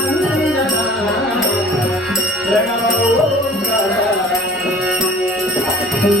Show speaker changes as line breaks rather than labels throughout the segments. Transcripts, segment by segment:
రణم O مندارا رنم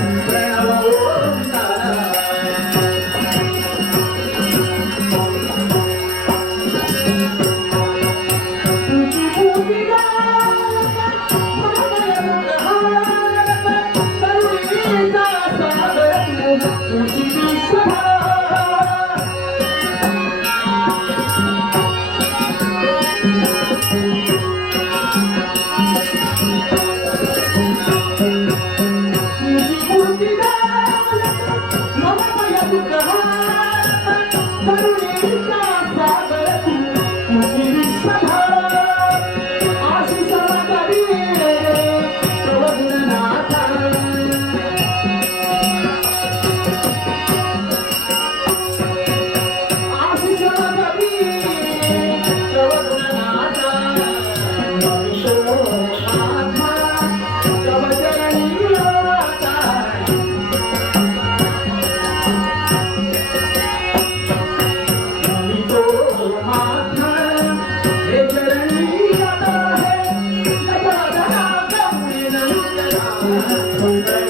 Thank you. ಎತರನಿ ಯಾತೇ